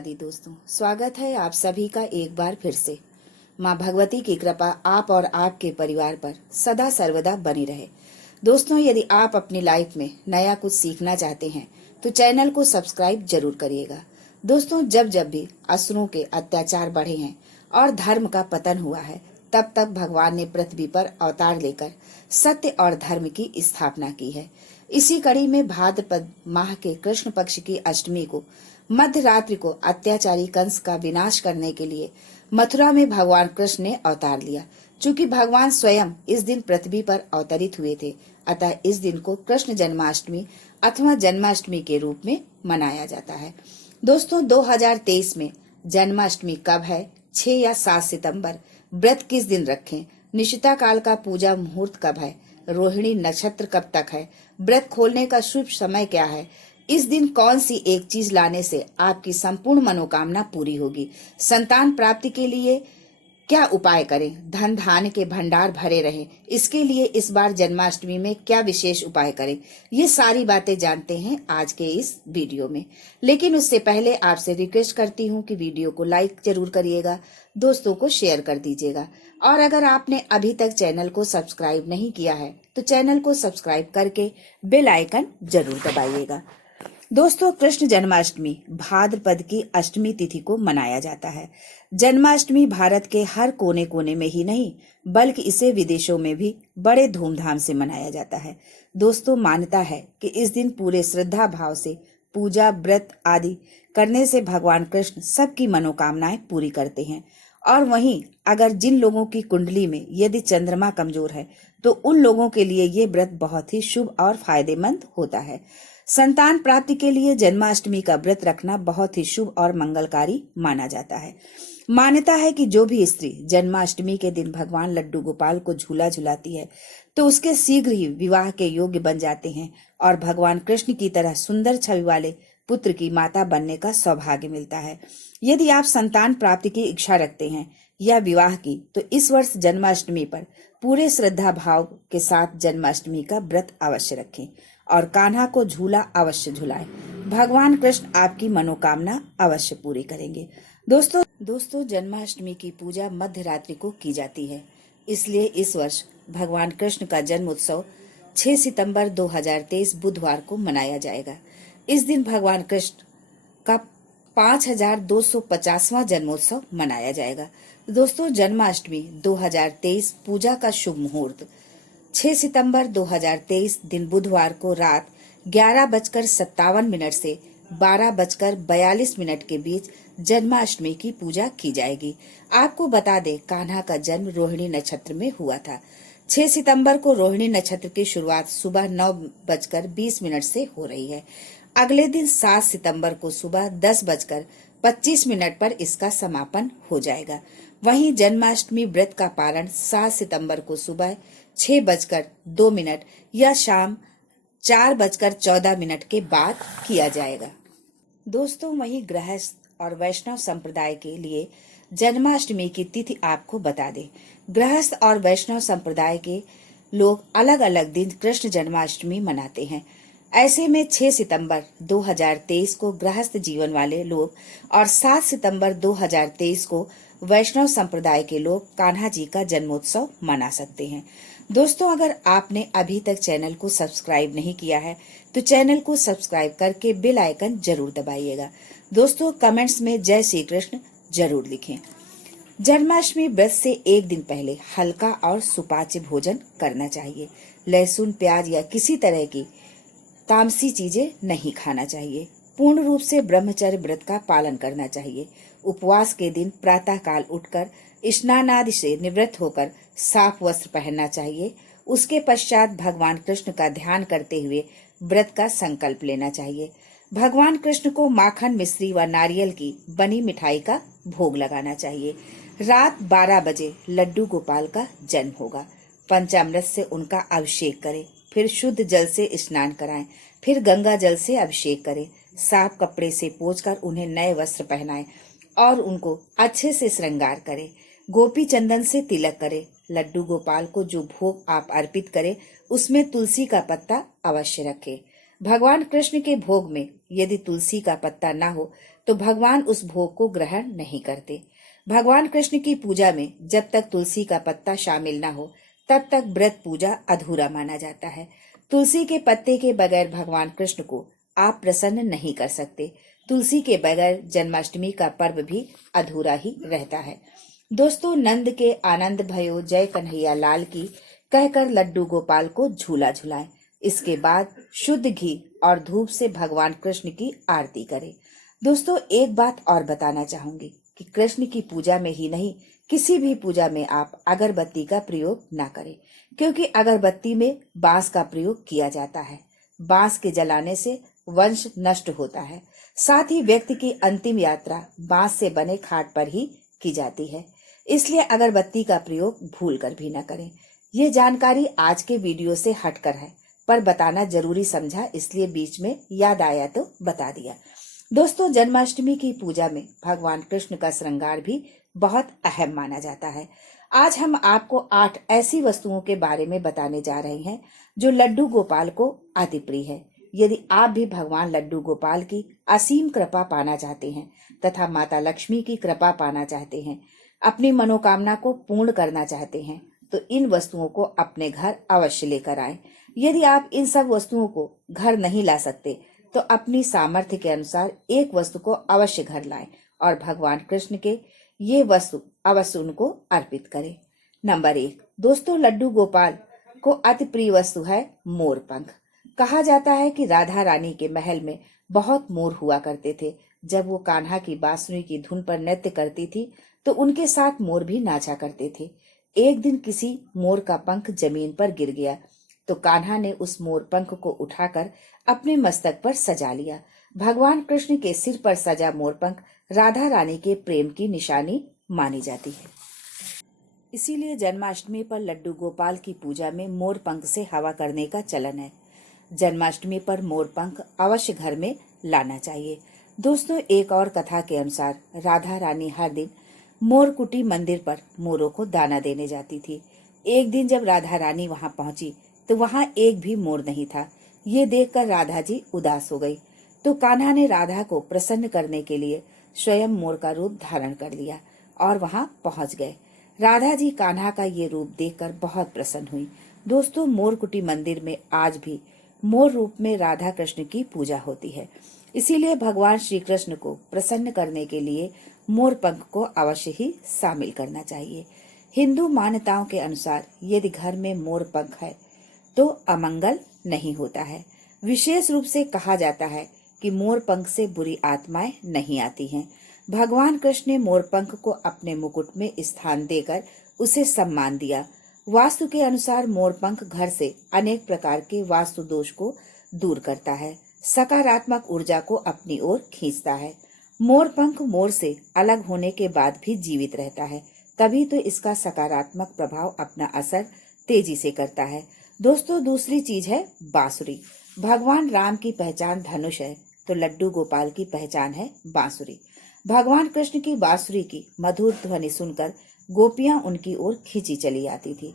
दी दोस्तों, स्वागत है आप सभी का एक बार फिर से। माँ भगवती की कृपा आप और आपके परिवार पर सदा सर्वदा बनी रहे। दोस्तों, यदि आप अपनी लाइफ में नया कुछ सीखना चाहते हैं तो चैनल को सब्सक्राइब जरूर करिएगा। दोस्तों, जब जब भी असुरों के अत्याचार बढ़े हैं और धर्म का पतन हुआ है, तब तक भगवान ने पृथ्वी पर अवतार लेकर सत्य और धर्म की स्थापना की है। इसी कड़ी में भाद्रपद माह के कृष्ण पक्ष की अष्टमी को मध्य रात्रि को अत्याचारी कंस का विनाश करने के लिए मथुरा में भगवान कृष्ण ने अवतार लिया। चूंकि भगवान स्वयं इस दिन पृथ्वी पर अवतरित हुए थे, अतः इस दिन को कृष्ण जन्माष्टमी अथवा जन्माष्टमी के रूप में मनाया जाता है। दोस्तों, 2023 में जन्माष्टमी कब है, 6 या 7 सितंबर? व्रत किस दिन रखें? निशिता काल का पूजा मुहूर्त कब है? रोहिणी नक्षत्र कब तक है? व्रत खोलने का शुभ समय क्या है? इस दिन कौन सी एक चीज लाने से आपकी संपूर्ण मनोकामना पूरी होगी? संतान प्राप्ति के लिए क्या उपाय करें? धन धान्य के भंडार भरे रहें, इसके लिए इस बार जन्माष्टमी में क्या विशेष उपाय करें? ये सारी बातें जानते हैं आज के इस वीडियो में। लेकिन उससे पहले आपसे रिक्वेस्ट करती हूँ कि वीडियो को लाइक जरूर करिएगा, दोस्तों को शेयर कर दीजिएगा, और अगर आपने अभी तक चैनल को सब्सक्राइब नहीं किया है तो चैनल को सब्सक्राइब करके बेल आइकन जरूर दबाइएगा। दोस्तों, कृष्ण जन्माष्टमी भाद्रपद की अष्टमी तिथि को मनाया जाता है। जन्माष्टमी भारत के हर कोने कोने में ही नहीं बल्कि इसे विदेशों में भी बड़े धूमधाम से मनाया जाता है। दोस्तों, मान्यता है कि इस दिन पूरे श्रद्धा भाव से पूजा व्रत आदि करने से भगवान कृष्ण सबकी मनोकामनाएं पूरी करते हैं। और वहीं अगर जिन लोगों की कुंडली में यदि चंद्रमा कमजोर है तो उन लोगों के लिए ये व्रत बहुत ही शुभ और फायदेमंद होता है। संतान प्राप्ति के लिए जन्माष्टमी का व्रत रखना बहुत ही शुभ और मंगलकारी माना जाता है। मान्यता है कि जो भी स्त्री जन्माष्टमी के दिन भगवान लड्डू गोपाल को झूला झुलाती है तो उसके शीघ्र ही विवाह के योग्य बन जाते हैं और भगवान कृष्ण की तरह सुंदर छवि वाले पुत्र की माता बनने का सौभाग्य मिलता है। यदि आप संतान प्राप्ति की इच्छा रखते हैं या विवाह की, तो इस वर्ष जन्माष्टमी पर पूरे श्रद्धा भाव के साथ जन्माष्टमी का व्रत अवश्य रखें और कान्हा को झूला अवश्य झुलाएं। भगवान कृष्ण आपकी मनोकामना अवश्य पूरी करेंगे। दोस्तों, जन्माष्टमी की पूजा मध्य रात्रि को की जाती है, इसलिए इस वर्ष भगवान कृष्ण का जन्म उत्सव 6 सितंबर 2023 बुधवार को मनाया जाएगा। इस दिन भगवान कृष्ण का 5250वां जन्मोत्सव मनाया जाएगा। दोस्तों, जन्माष्टमी 2023 पूजा का शुभ मुहूर्त 6 सितंबर 2023 दिन बुधवार को रात 11:57 से 12:42 के बीच जन्माष्टमी की पूजा की जाएगी। आपको बता दें, कान्हा का जन्म रोहिणी नक्षत्र में हुआ था। 6 सितंबर को रोहिणी नक्षत्र की शुरुआत सुबह 9:20 से हो रही है। अगले दिन 7 सितंबर को सुबह 10:25 पर इसका समापन हो जाएगा। वहीं जन्माष्टमी व्रत का पारण 7 सितंबर को सुबह 6:02 या शाम 4:14 के बाद किया जाएगा। दोस्तों, वहीं गृहस्थ और वैष्णव संप्रदाय के लिए जन्माष्टमी की तिथि आपको बता दें। गृहस्थ और वैष्णव संप्रदाय के लोग अलग अलग दिन कृष्ण जन्माष्टमी मनाते हैं। ऐसे में 6 सितंबर 2023 को गृहस्थ जीवन वाले लोग और 7 सितंबर 2023 को वैष्णव संप्रदाय के लोग कान्हा जी का जन्मोत्सव मना सकते हैं। दोस्तों, अगर आपने अभी तक चैनल को सब्सक्राइब नहीं किया है तो चैनल को सब्सक्राइब करके बेल आइकन जरूर दबाइएगा। दोस्तों, कमेंट्स में जय श्री कृष्ण जरूर लिखें। जन्माष्टमी व्रत से एक दिन पहले हल्का और सुपाच्य भोजन करना चाहिए। लहसुन, प्याज या किसी तरह की तामसी चीजें नहीं खाना चाहिए। पूर्ण रूप से ब्रह्मचर्य व्रत का पालन करना चाहिए। उपवास के दिन प्रातः काल उठकर स्नान आदि से निवृत्त होकर साफ वस्त्र पहनना चाहिए। उसके पश्चात भगवान कृष्ण का ध्यान करते हुए व्रत का संकल्प लेना चाहिए। भगवान कृष्ण को माखन, मिश्री व नारियल की बनी मिठाई का भोग लगाना चाहिए। रात 12 बजे लड्डू गोपाल का जन्म होगा। पंचामृत से उनका अभिषेक करें, फिर शुद्ध जल से स्नान कराएं, फिर गंगा जल से अभिषेक करें। साफ कपड़े से पोंछकर उन्हें नए वस्त्र पहनाएं और उनको अच्छे से श्रृंगार करें। गोपी चंदन से तिलक करें। लड्डू गोपाल को जो भोग आप अर्पित करें उसमें तुलसी का पत्ता अवश्य रखें। भगवान कृष्ण के भोग में यदि तुलसी का पत्ता ना हो तो भगवान उस भोग को ग्रहण नहीं करते। भगवान कृष्ण की पूजा में जब तक तुलसी का पत्ता शामिल ना हो तब तक व्रत पूजा अधूरा माना जाता है। तुलसी के पत्ते के बगैर भगवान कृष्ण को आप प्रसन्न नहीं कर सकते। तुलसी के बगैर जन्माष्टमी का पर्व भी अधूरा ही रहता है। दोस्तों, नंद के आनंद भयो जय कन्हैया लाल की कहकर लड्डू गोपाल को झूला झुलाएं। इसके बाद शुद्ध घी और धूप से भगवान कृष्ण की आरती करें। दोस्तों, एक बात और बताना चाहूंगी कि कृष्ण की पूजा में ही नहीं, किसी भी पूजा में आप अगरबत्ती का प्रयोग ना करें, क्योंकि अगरबत्ती में बांस का प्रयोग किया जाता है। बांस के जलाने से वंश नष्ट होता है। साथ ही व्यक्ति की अंतिम यात्रा बांस से बने खाट पर ही की जाती है। इसलिए अगरबत्ती का प्रयोग भूल कर भी न करें। ये जानकारी आज के वीडियो से हटकर है, पर बताना जरूरी समझा, इसलिए बीच में याद आया तो बता दिया। दोस्तों, जन्माष्टमी की पूजा में भगवान कृष्ण का श्रृंगार भी बहुत अहम माना जाता है। आज हम आपको 8 ऐसी वस्तुओं के बारे में बताने जा रहे हैं जो लड्डू गोपाल को अति प्रिय है। यदि आप भी भगवान लड्डू गोपाल की असीम कृपा पाना चाहते हैं तथा माता लक्ष्मी की कृपा पाना चाहते हैं, अपनी मनोकामना को पूर्ण करना चाहते हैं, तो इन वस्तुओं को अपने घर अवश्य लेकर आएं। यदि आप इन सब वस्तुओं को घर नहीं ला सकते तो अपनी सामर्थ्य के अनुसार एक वस्तु को अवश्य घर लाएं और भगवान कृष्ण के ये वस्तु अवश्य उनको अर्पित करें। नंबर 1, दोस्तों, लड्डू गोपाल को अति प्रिय वस्तु है मोर पंख। कहा जाता है कि राधा रानी के महल में बहुत मोर हुआ करते थे। जब वो कान्हा की बांसुरी की धुन पर नृत्य करती थी तो उनके साथ मोर भी नाचा करते थे। एक दिन किसी मोर का पंख जमीन पर गिर गया तो कान्हा ने उस मोर पंख को उठाकर अपने मस्तक पर सजा लिया। भगवान कृष्ण के सिर पर सजा मोर पंख राधा रानी के प्रेम की निशानी मानी जाती है। इसीलिए जन्माष्टमी पर लड्डू गोपाल की पूजा में मोर पंख से हवा करने का चलन है। जन्माष्टमी पर मोर पंख अवश्य घर में लाना चाहिए। दोस्तों, एक और कथा के अनुसार राधा रानी हर दिन मोरकुटी मंदिर पर मोरों को दाना देने जाती थी। एक दिन जब राधा रानी वहां पहुंची तो वहां एक भी मोर नहीं था। ये देखकर राधा जी उदास हो गई तो कान्हा ने राधा को प्रसन्न करने के लिए स्वयं मोर का रूप धारण कर लिया और वहां पहुंच गए। राधा जी कान्हा का ये रूप देखकर बहुत प्रसन्न हुई। दोस्तों, मोरकुटी मंदिर में आज भी मोर रूप में राधा कृष्ण की पूजा होती है। इसीलिए भगवान श्री कृष्ण को प्रसन्न करने के लिए मोर पंख को अवश्य ही शामिल करना चाहिए। हिंदू मान्यताओं के अनुसार यदि घर में मोर पंख है तो अमंगल नहीं होता है। विशेष रूप से कहा जाता है कि मोर पंख से बुरी आत्माएं नहीं आती हैं। भगवान कृष्ण ने मोर पंख को अपने मुकुट में स्थान देकर उसे सम्मान दिया। वास्तु के अनुसार मोर पंख घर से अनेक प्रकार के वास्तु दोष को दूर करता है, सकारात्मक ऊर्जा को अपनी ओर खींचता है। मोर पंख मोर से अलग होने के बाद भी जीवित रहता है, तभी तो इसका सकारात्मक प्रभाव अपना असर तेजी से करता है। दोस्तों, दूसरी चीज है बांसुरी। भगवान राम की पहचान धनुष है तो लड्डू गोपाल की पहचान है बांसुरी। भगवान कृष्ण की बांसुरी की मधुर ध्वनि सुनकर गोपियां उनकी ओर खींची चली आती थी।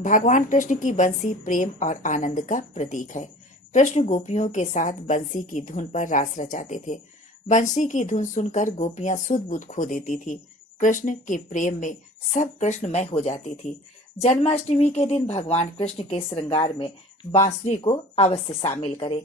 भगवान कृष्ण की बंसी प्रेम और आनंद का प्रतीक है। कृष्ण गोपियों के साथ बंसी की धुन पर रास रचाते थे। बंसी की धुन सुनकर गोपियां सुध बुध खो देती थी। कृष्ण के प्रेम में सब कृष्णमय हो जाती थी। जन्माष्टमी के दिन भगवान कृष्ण के श्रृंगार में बांसुरी को अवश्य शामिल करें।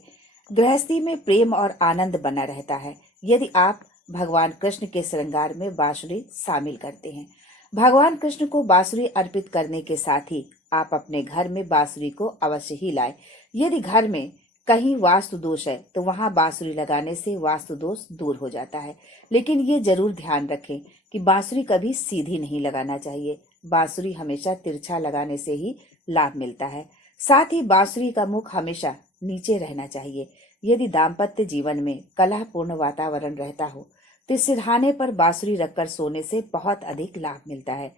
गृहस्थी में प्रेम और आनंद बना रहता है यदि आप भगवान कृष्ण के श्रृंगार में बांसुरी शामिल करते हैं। भगवान कृष्ण को बांसुरी अर्पित करने के साथ ही आप अपने घर में बांसुरी को अवश्य ही लाएं। यदि घर में कहीं वास्तु दोष है तो वहां बांसुरी लगाने से वास्तु दोष दूर हो जाता है। लेकिन ये जरूर ध्यान रखें कि बांसुरी कभी सीधी नहीं लगाना चाहिए। बांसुरी हमेशा तिरछा लगाने से ही लाभ मिलता है। साथ ही बांसुरी का मुख हमेशा नीचे रहना चाहिए। यदि दाम्पत्य जीवन में कलहपूर्ण वातावरण रहता हो तो सिरहाने पर बांसुरी रखकर सोने से बहुत अधिक लाभ मिलता है।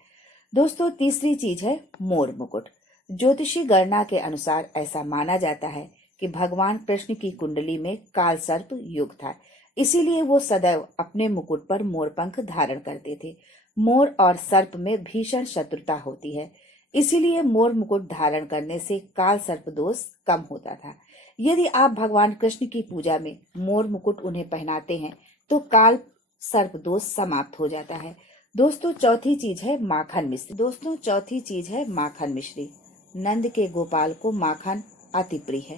दोस्तों, तीसरी चीज है मोर मुकुट। ज्योतिषी गणना के अनुसार ऐसा माना जाता है कि भगवान कृष्ण की कुंडली में काल सर्प योग था, इसीलिए वो सदैव अपने मुकुट पर मोर पंख धारण करते थे। मोर और सर्प में भीषण शत्रुता होती है, इसीलिए मोर मुकुट धारण करने से काल सर्प दोष कम होता था। यदि आप भगवान कृष्ण की पूजा में मोर मुकुट उन्हें पहनाते हैं तो काल सर्प दोष समाप्त हो जाता है। दोस्तों चौथी चीज है माखन मिश्री। नंद के गोपाल को माखन अति प्रिय है।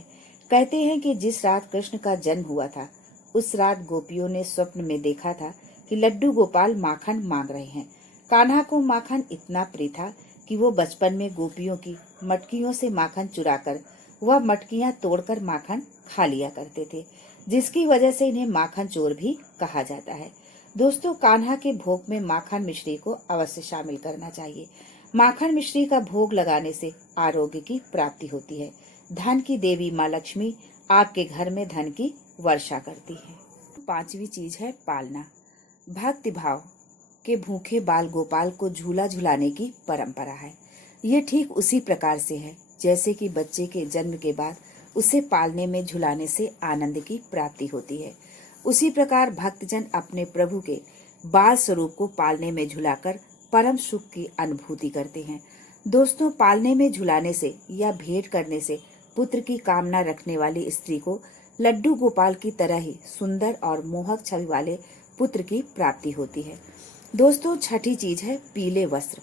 कहते हैं कि जिस रात कृष्ण का जन्म हुआ था उस रात गोपियों ने स्वप्न में देखा था कि लड्डू गोपाल माखन मांग रहे हैं। कान्हा को माखन इतना प्रिय था कि वो बचपन में गोपियों की मटकियों से माखन चुराकर वह मटकियां तोड़कर माखन खा लिया करते थे, जिसकी वजह से इन्हें माखन चोर भी कहा जाता है। दोस्तों कान्हा के भोग में माखन मिश्री को अवश्य शामिल करना चाहिए। माखन मिश्री का भोग लगाने से आरोग्य की प्राप्ति होती है। धन की देवी माँ लक्ष्मी आपके घर में धन की वर्षा करती है। पांचवी चीज है पालना। भक्ति भाव के भूखे बाल गोपाल को झूला झुलाने की परंपरा है। ये ठीक उसी प्रकार से है जैसे कि बच्चे के जन्म के बाद उसे पालने में झुलाने से आनंद की प्राप्ति होती है। उसी प्रकार भक्तजन अपने प्रभु के बाल स्वरूप को पालने में झुलाकर परम सुख की अनुभूति करते हैं। दोस्तों पालने में झुलाने से या भेंट करने से पुत्र की कामना रखने वाली स्त्री को लड्डू गोपाल की तरह ही सुंदर और मोहक छवि वाले पुत्र की प्राप्ति होती है। दोस्तों छठी चीज है पीले वस्त्र।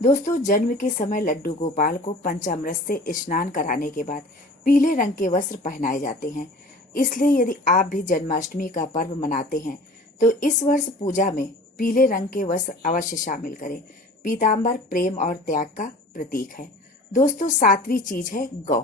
दोस्तों जन्म के समय लड्डू गोपाल को पंचामृत से स्नान कराने के बाद पीले रंग के वस्त्र पहनाए जाते हैं। इसलिए यदि आप भी जन्माष्टमी का पर्व मनाते हैं तो इस वर्ष पूजा में पीले रंग के वस्त्र अवश्य शामिल करें। पीताम्बर प्रेम और त्याग का प्रतीक है। दोस्तों सातवीं चीज है गौ।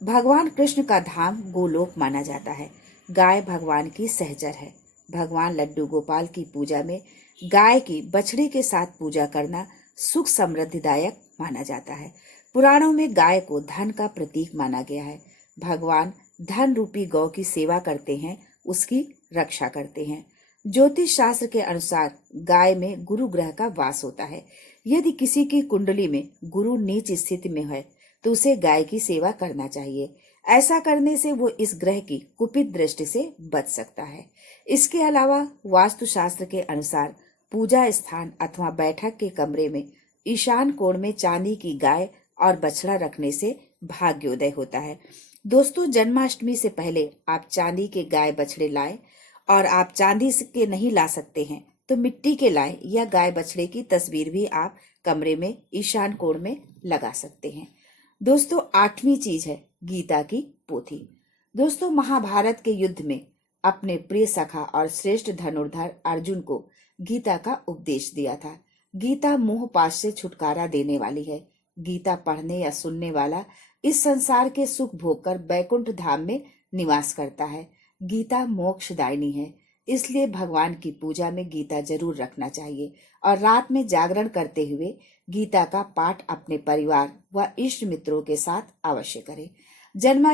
भगवान कृष्ण का धाम गोलोक माना जाता है। गाय भगवान की सहचर है। भगवान लड्डू गोपाल की पूजा में गाय की बछड़े के साथ पूजा करना सुख समृद्धिदायक माना जाता है। पुराणों में गाय को धन का प्रतीक माना गया है। भगवान धन रूपी गौ की सेवा करते हैं, उसकी रक्षा करते हैं। ज्योतिष शास्त्र के अनुसार गाय में गुरु ग्रह का वास होता है। यदि किसी की कुंडली में गुरु नीच स्थिति में है तो उसे गाय की सेवा करना चाहिए। ऐसा करने से वो इस ग्रह की कुपित दृष्टि से बच सकता है। इसके अलावा वास्तु शास्त्र के अनुसार पूजा स्थान अथवा बैठक के कमरे में ईशान कोण में चांदी की गाय और बछड़ा रखने से भाग्योदय होता है। दोस्तों जन्माष्टमी से पहले आप चांदी के गाय बछड़े लाएं, और आप चांदी के नहीं ला सकते हैं तो मिट्टी के लाएं या गाय बछड़े की तस्वीर भी आप कमरे में ईशान कोण में लगा सकते हैं। दोस्तों आठवीं चीज है गीता की पोथी। दोस्तों महाभारत के युद्ध में अपने प्रिय सखा और श्रेष्ठ धनुर्धर अर्जुन को गीता का उपदेश दिया था। गीता मोह पाश से छुटकारा देने वाली है। गीता पढ़ने या सुनने वाला इस संसार के सुख भोग कर बैकुंठ धाम में निवास करता है। गीता मोक्षदायिनी है, इसलिए भगवान की पूजा में गीता जरूर रखना चाहिए और रात में जागरण करते हुए गीता का पाठ अपने परिवार व इष्ट मित्रों के साथ अवश्य करें। जन्मा